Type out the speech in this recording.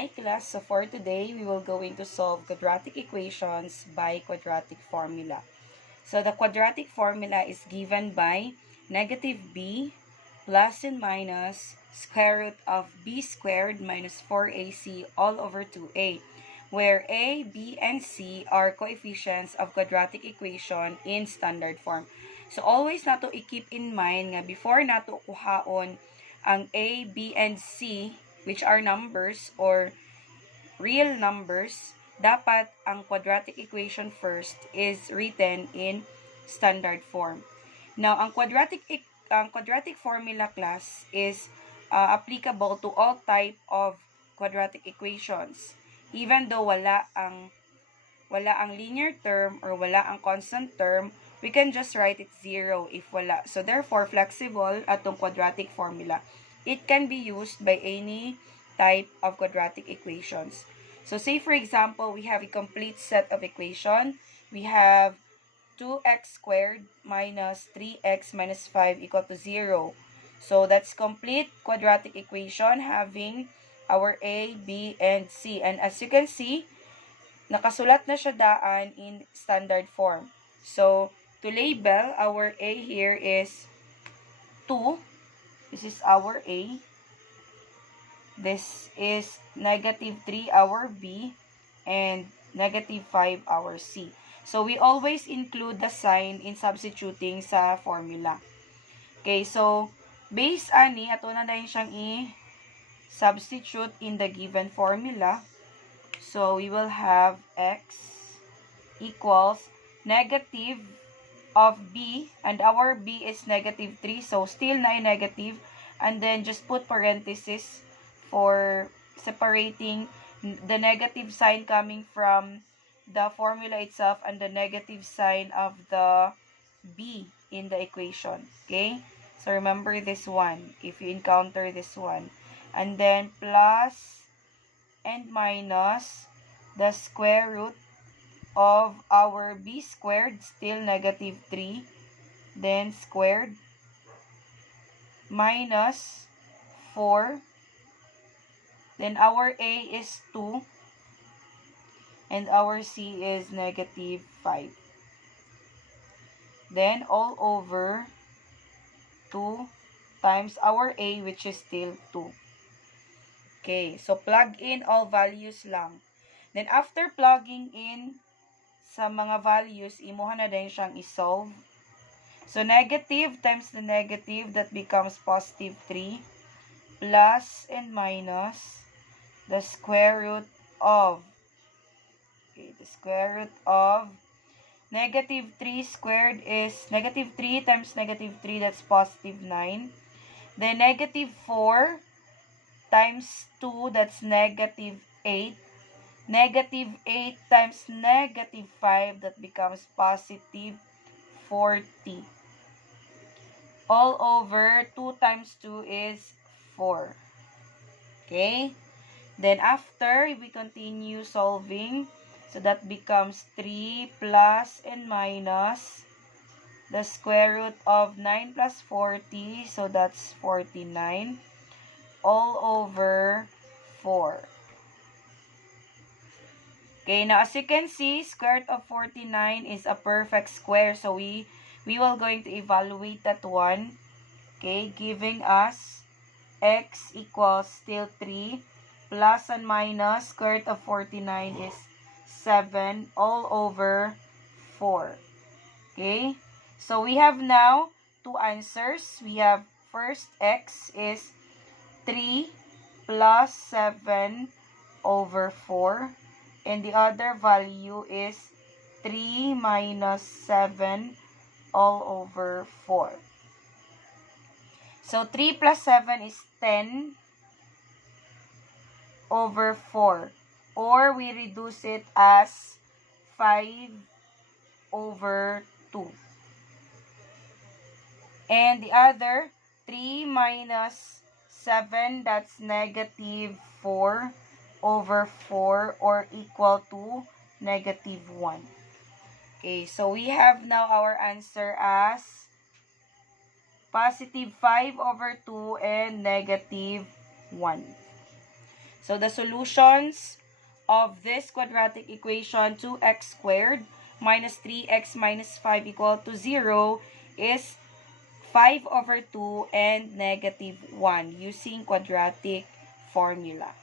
Hi class, so for today, we will going to solve quadratic equations by quadratic formula. So the quadratic formula is given by negative b plus and minus square root of b squared minus 4ac all over 2a, where a, b, and c are coefficients of quadratic equation in standard form. So always nato i-keep in mind nga before nato kuhaon ang a, b, and c, which are numbers or real numbers, dapat ang quadratic equation first is written in standard form. Now, ang quadratic formula class is applicable to all type of quadratic equations. Even though wala ang linear term or wala ang constant term, we can just write it 0 if wala. So therefore, flexible atong quadratic formula. It can be used by any type of quadratic equations. So say for example, we have a complete set of equation. We have 2x squared minus 3x minus 5 equal to 0. So that's complete quadratic equation having our a, b, and c. And as you can see, nakasulat na siya daan in standard form. So to label, our a here is 2. This is our a. This is negative 3 our B and negative 5 our C. So we always include the sign in substituting sa formula. Okay, so base ani ato na din siyang i-substitute in the given formula. So we will have x equals negative of b, and our b is negative 3, so still na negative, and then just put parenthesis for separating the negative sign coming from the formula itself and the negative sign of the b in the equation. Okay? So remember this one if you encounter this one. And then plus and minus the square root of our b squared, still negative 3, then squared, minus 4. Then our a is 2, and our c is negative 5. Then all over 2 times our a, which is still 2. Okay, so plug in all values lang. Then after plugging in sa mga values, imuha na din siyang isolve. So negative times the negative, that becomes positive 3, plus and minus the square root of, the square root of negative 3 squared is negative 3 times negative 3, that's positive 9. Then negative 4 times 2, that's negative 8. Negative 8 times negative 5, that becomes positive 40. All over 2 times 2 is 4. Okay? Then after, we continue solving. So that becomes 3 plus and minus the square root of 9 plus 40. So that's 49. All over 4. Okay, now as you can see, square root of 49 is a perfect square. So we will going to evaluate that one. Okay, giving us x equals still 3. Plus and minus square root of 49 is 7 all over 4. Okay? So we have now two answers. We have first x is 3 plus 7 over 4. And the other value is 3 minus 7 all over 4. So 3 plus 7 is 10 over 4, or we reduce it as 5 over 2. And the other 3 minus 7, that's negative 4 over 4, or equal to negative 1. Okay, so we have now our answer as positive 5 over 2 and negative 1. So the solutions of this quadratic equation, 2x squared minus 3x minus 5 equal to 0, is 5 over 2 and negative 1 using quadratic formula.